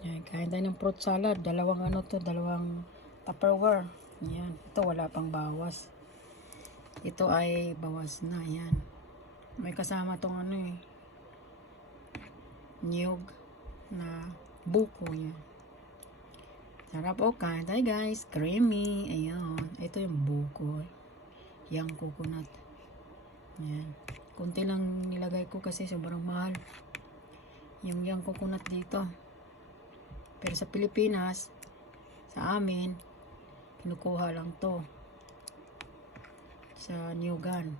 Yan, kain tayo ng fruit salad. Dalawang dalawang Tupperware. Yan, ito wala pang bawas. Ito ay bawas na, yan. May kasama tong niyog na buko, yan. Sarap, kain tayo guys. Creamy, ayan. Ito yung buko. Yang coconut. Yan. Kunti lang nilagay ko kasi sobrang mahal. Yung yang coconut dito. Pero sa Pilipinas, sa amin, kinukuha lang to sa Niyugan.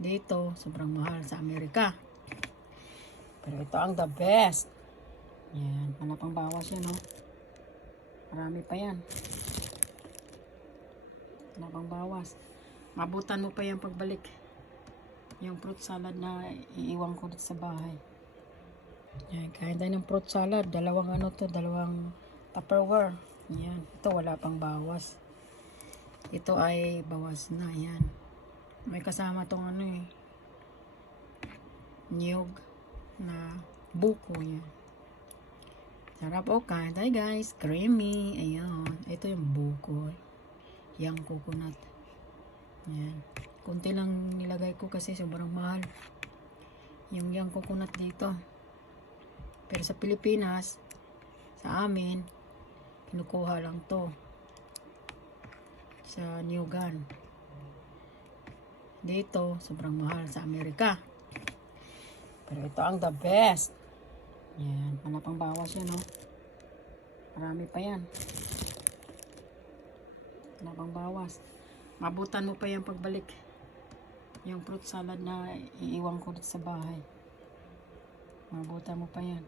Dito, sobrang mahal sa Amerika. Pero ito ang the best. Yan, wala pang bawas yan, no? Marami pa yan. Wala pang bawas. Mabutan mo pa yan pagbalik. Yung fruit salad na iiwan ko dito sa bahay. Yan, kain tayo ng fruit salad. Dalawang dalawang Tupperware. Yan, ito wala pang bawas. Ito ay bawas na, yan. May kasama tong niyog na buko, yan. Sarap, kain tayo guys. Creamy, ayan. Ito yung buko. Yang coconut. Yan. Kunti lang nilagay ko kasi sobrang mahal. Yung yang coconut dito. Pero sa Pilipinas, sa amin, kinukuha lang to sa Niyugan. Dito, sobrang mahal sa Amerika. Pero ito ang the best. Yan, wala pang bawas yan, no? Marami pa yan. Wala pang bawas. Mabutan mo pa yan pagbalik. Yung fruit salad na iiwan ko dito sa bahay. Mabutan mo pa yan.